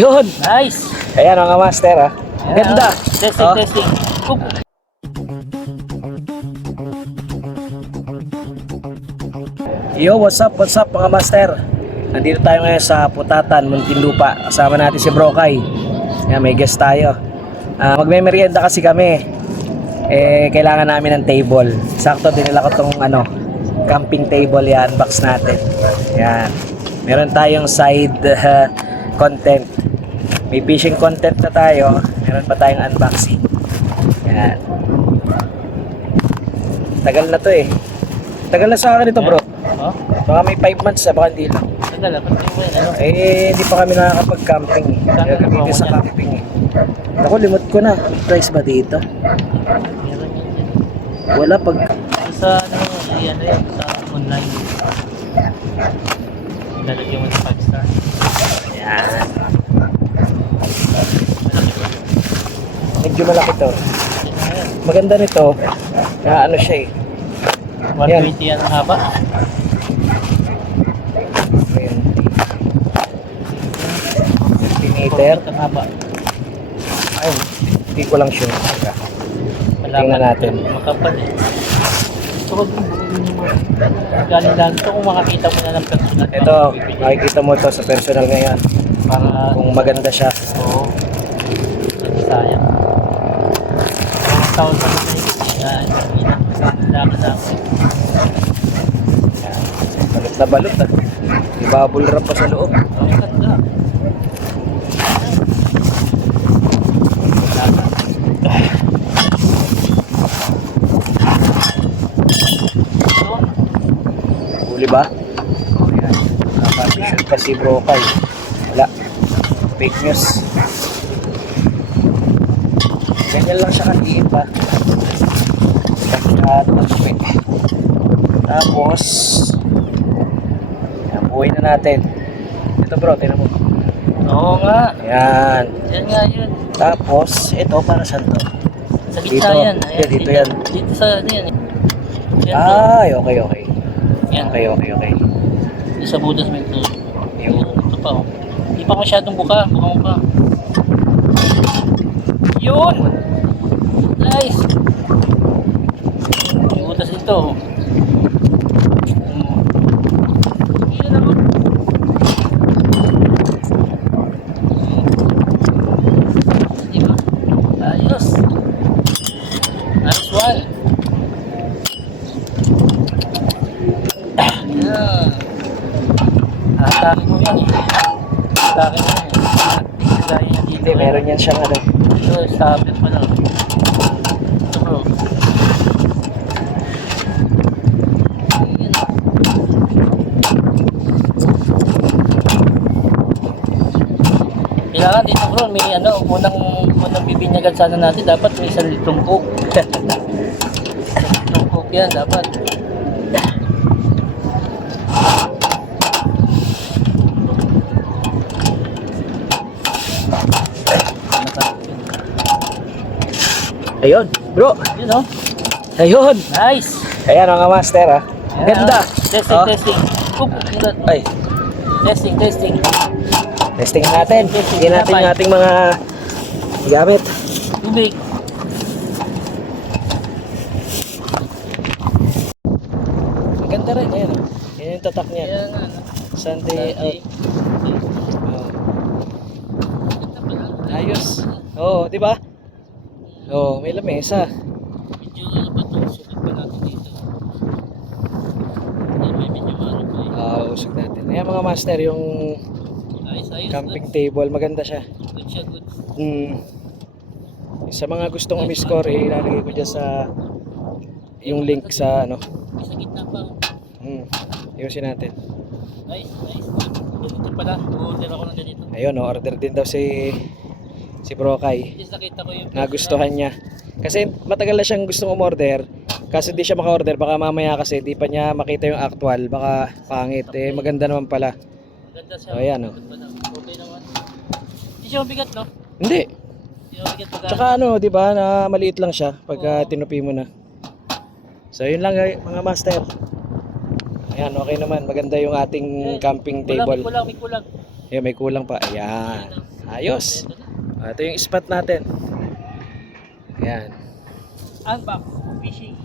Yun. Nice. Ayan mga master ha. Ganda. Testing, Oh. testing. Oop. Yo, what's up mga master? Nandito tayo ngayon sa Putatan, Muntinlupa. Kasama natin si Brokay. Ayan, may guest tayo. Magme-merienda kasi kami. Kailangan namin ng table. Sakto dinala ko tong camping table yan, box natin. Ayan. Meron tayong side content. May fishing content na tayo. Meron pa tayong unboxing. Ayan. Tagal na to eh. Tagal na sa akin ito bro. Oh, Baka may 5 months na, baka hindi lang. tagal ah. Pati mo yan, ano? Hindi pa kami nakakapag-camping eh. Saan ka Gagamitin sa nagawa mo camping eh. Ako, limot ko na. May price ba dito? Meron yan dyan. Wala pag... Sa ano yan, sa online. Lalagyan mo ng 5 star. Ayan. Medyo malaki to. Maganda nito. Na ano siya eh. 120 yan ang haba. 20 meter. Ang haba. Ay, hindi ko lang sure. Tingnan natin. Makapal eh. Ito ko galing lang ito kung makakita mo na ng personal. Ito, makikita mo to sa personal ngayon. Para Kung maganda siya. oo. Hindi sayang. 1,000 yan. Laki na ako. Balot na balot ah. May bubble wrap pa sa loob. Ang ganda. Huli ba? Ayan. Nakapag-shoot pa si Brokay. Wala. Fake news. Ganyan lang siya kaliit pa. Tapos, ayan, buhay na natin. Ito bro, tingnan mo. Oo nga. Ayan. Yan nga yun. Tapos, ito para saan to? Sa Dito. gitna yan. Ayan, Dito yan. Dito sa ano yan. Yan Ay, okay. Yan. Okay. Dito sa butas may ito. Yung Ito pa oh. Hindi pa masyadong buka. Buka mo pa. Yun! Nice! Yung butas ito. Yun ako. Diba? Ayos! Nice one! Yan! Atake mo yan eh. Atake mo yan eh. Gaya niya dito. hindi, meron yan siyang ano. Ito, stopper pa lang. Ito bro. Ayan. Kailangan dito bro, may unang bibinyagan sana natin, dapat may 1 litrong coke. 1 litrong coke yan, dapat. Ayun, bro. Yun oh. Ayun. Nice! Ayan mga master ha. Ayan, Ganda. Testing, Oh. testing. Oop, Ay, testing, testing. testing natin. Tingnan natin yung ating mga gamit. Tubig. Maganda rin, ayan oh. Yan yung tatak niya. Ayan nga. Sunday out. Oh. Ayos. Oo, di ba? Oo, may lamesa. Medyo ano pa ito, sukat pa natin dito. Yan, may medyo maano pa eh. Usog natin. Ayan mga master, yung Ayos, camping table, maganda siya. good siya, good. Sa mga gustong umiscore, ilalagay ko dyan sa yung link sa May sa gitna pa. iusin natin. Nice. Ganito pala, order ako ng ganito. Ayun, order din daw si Brokay. Just nakita ko yung Nagustuhan niya. Kasi matagal na siyang gustong umorder. Kasi di siya maka-order, baka mamaya kasi di pa niya makita yung actual, baka pangit. Maganda naman pala. Maganda siya. So, ayan, oh. Okay naman. Hindi siya mabigat, no? Hindi. Hindi siya mabigat pag Tsaka di ba, na maliit lang siya pagka tinupi mo na. So, yun lang mga master. Ayan, okay naman. Maganda yung ating camping table. May kulang. Ayan, may kulang pa. Ayan. Ayos. Ito yung spot natin. Ayan. Unbox fishing.